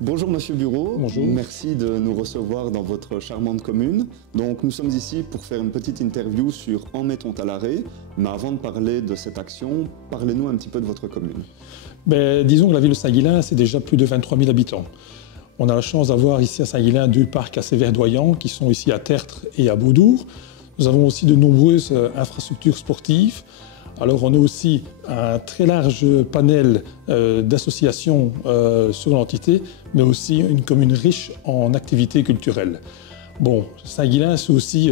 Bonjour Monsieur Bureau, Bonjour. Merci de nous recevoir dans votre charmante commune. Donc nous sommes ici pour faire une petite interview sur En mettons à l'arrêt, mais avant de parler de cette action, parlez-nous un petit peu de votre commune. Disons que la ville de Saint-Guilain, c'est déjà plus de 23 000 habitants. On a la chance d'avoir ici à Saint-Guilain 2 parcs assez verdoyants qui sont ici à Tertre et à Beaudour. Nous avons aussi de nombreuses infrastructures sportives. Alors on a aussi un très large panel d'associations sur l'entité, mais aussi une commune riche en activités culturelles. Bon, Saint-Guilain, c'est aussi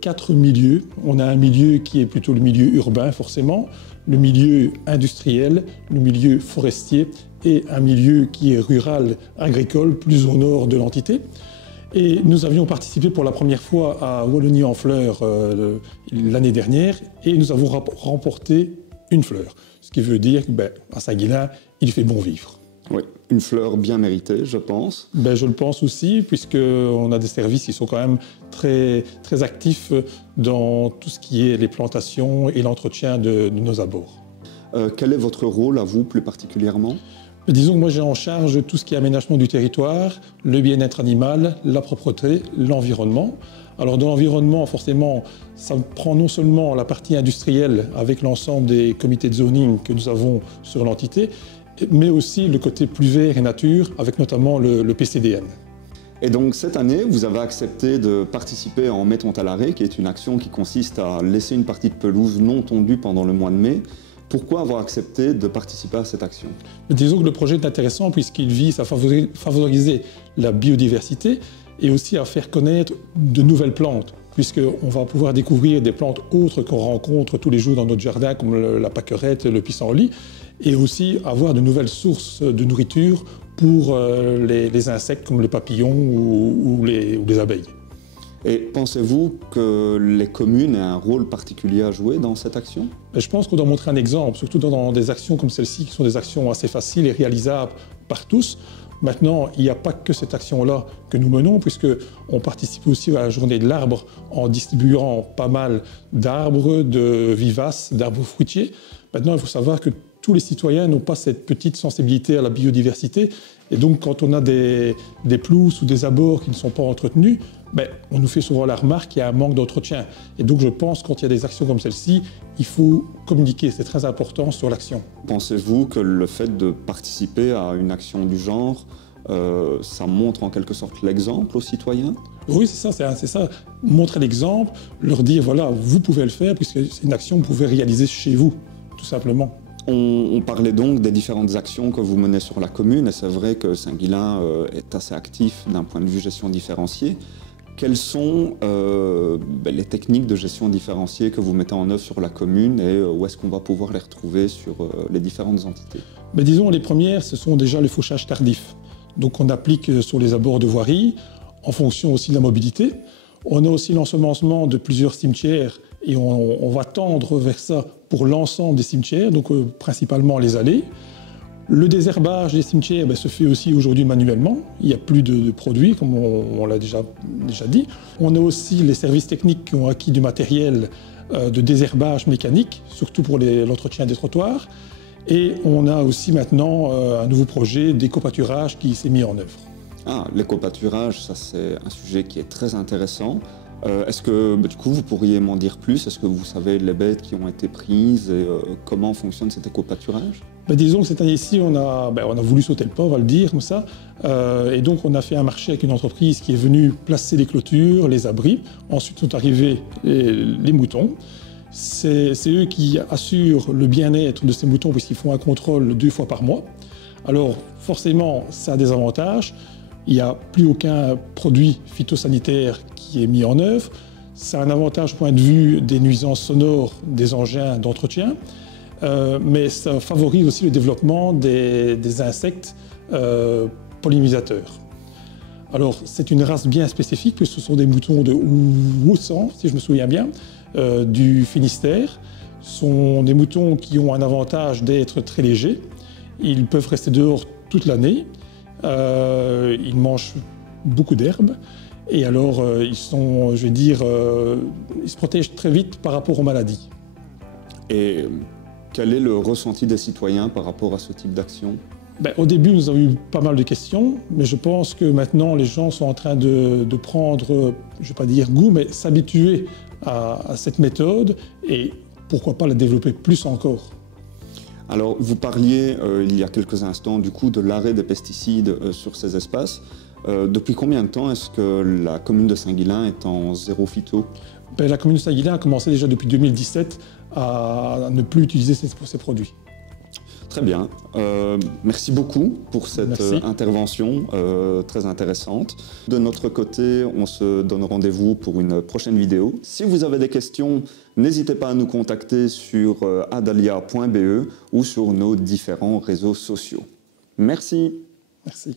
4 milieux. On a un milieu qui est plutôt le milieu urbain, forcément, le milieu industriel, le milieu forestier et un milieu qui est rural, agricole, plus au nord de l'entité. Et nous avions participé pour la première fois à Wallonie en fleurs l'année dernière et nous avons remporté une fleur. Ce qui veut dire qu'à Saint-Guilain, il fait bon vivre. Oui, une fleur bien méritée, je pense. Je le pense aussi, puisqu'on a des services qui sont quand même très actifs dans tout ce qui est les plantations et l'entretien de nos abords. Quel est votre rôle à vous plus particulièrement ? Disons que moi j'ai en charge tout ce qui est aménagement du territoire, le bien-être animal, la propreté, l'environnement. Alors dans l'environnement, forcément, ça prend non seulement la partie industrielle avec l'ensemble des comités de zoning que nous avons sur l'entité, mais aussi le côté plus vert et nature avec notamment le PCDN. Et donc cette année, vous avez accepté de participer à En mettons à l'arrêt, qui est une action qui consiste à laisser une partie de pelouse non tondue pendant le mois de mai. Pourquoi avoir accepté de participer à cette action ? Disons que le projet est intéressant puisqu'il vise à favoriser la biodiversité et aussi à faire connaître de nouvelles plantes, puisqu'on va pouvoir découvrir des plantes autres qu'on rencontre tous les jours dans notre jardin, comme la pâquerette, le pissenlit, et aussi avoir de nouvelles sources de nourriture pour les insectes comme les papillons ou les abeilles. Et pensez-vous que les communes aient un rôle particulier à jouer dans cette action ? Je pense qu'on doit montrer un exemple, surtout dans des actions comme celle-ci, qui sont des actions assez faciles et réalisables par tous. Maintenant, il n'y a pas que cette action-là que nous menons, puisqu'on participe aussi à la journée de l'arbre en distribuant pas mal d'arbres, de vivaces, d'arbres fruitiers. Maintenant, il faut savoir que tous les citoyens n'ont pas cette petite sensibilité à la biodiversité. Et donc, quand on a des pelouses ou des abords qui ne sont pas entretenus, on nous fait souvent la remarque qu'il y a un manque d'entretien. Et donc, je pense que quand il y a des actions comme celle-ci, il faut communiquer. C'est très important sur l'action. Pensez-vous que le fait de participer à une action du genre, ça montre en quelque sorte l'exemple aux citoyens ? Oui, c'est ça. Montrer l'exemple, leur dire, voilà, vous pouvez le faire, puisque c'est une action que vous pouvez réaliser chez vous, tout simplement. On parlait donc des différentes actions que vous menez sur la commune, et c'est vrai que Saint-Guilain est assez actif d'un point de vue gestion différenciée. Quelles sont les techniques de gestion différenciée que vous mettez en œuvre sur la commune et où est-ce qu'on va pouvoir les retrouver sur les différentes entités ? Disons, les premières, ce sont déjà le fauchage tardif. Donc on applique sur les abords de voirie, en fonction aussi de la mobilité. On a aussi l'ensemencement de plusieurs cimetières et on va tendre vers ça pour l'ensemble des cimetières, donc principalement les allées. Le désherbage des cimetières se fait aussi aujourd'hui manuellement. Il n'y a plus de produits, comme on l'a déjà dit. On a aussi les services techniques qui ont acquis du matériel de désherbage mécanique, surtout pour l'entretien des trottoirs. Et on a aussi maintenant un nouveau projet d'éco-pâturage qui s'est mis en œuvre. Ah, l'éco-pâturage, ça c'est un sujet qui est très intéressant. Est-ce que du coup vous pourriez m'en dire plus ? Est-ce que vous savez les bêtes qui ont été prises et comment fonctionne cet éco-pâturage ? Disons que cette année-ci, on a voulu sauter le pas, on va le dire comme ça. Et donc on a fait un marché avec une entreprise qui est venue placer les clôtures, les abris. Ensuite sont arrivés les moutons. C'est eux qui assurent le bien-être de ces moutons puisqu'ils font un contrôle 2 fois par mois. Alors forcément, ça a des avantages. Il n'y a plus aucun produit phytosanitaire qui est mis en œuvre. Ça a un avantage au point de vue des nuisances sonores des engins d'entretien, mais ça favorise aussi le développement des insectes pollinisateurs. Alors c'est une race bien spécifique, puisque ce sont des moutons de Houssan, si je me souviens bien, du Finistère. Ce sont des moutons qui ont un avantage d'être très légers. Ils peuvent rester dehors toute l'année. Ils mangent beaucoup d'herbes et alors ils sont, ils se protègent très vite par rapport aux maladies. Et quel est le ressenti des citoyens par rapport à ce type d'action ? Au début, nous avons eu pas mal de questions, mais je pense que maintenant, les gens sont en train de prendre, je ne vais pas dire goût, mais s'habituer à cette méthode et pourquoi pas la développer plus encore. Alors, vous parliez il y a quelques instants du coup de l'arrêt des pesticides sur ces espaces. Depuis combien de temps est-ce que la commune de Saint-Guilain est en zéro phyto? La commune de Saint-Guilain a commencé déjà depuis 2017 à ne plus utiliser ces produits. Très bien. Merci beaucoup pour cette intervention très intéressante. De notre côté, on se donne rendez-vous pour une prochaine vidéo. Si vous avez des questions, n'hésitez pas à nous contacter sur adalia.be ou sur nos différents réseaux sociaux. Merci. Merci.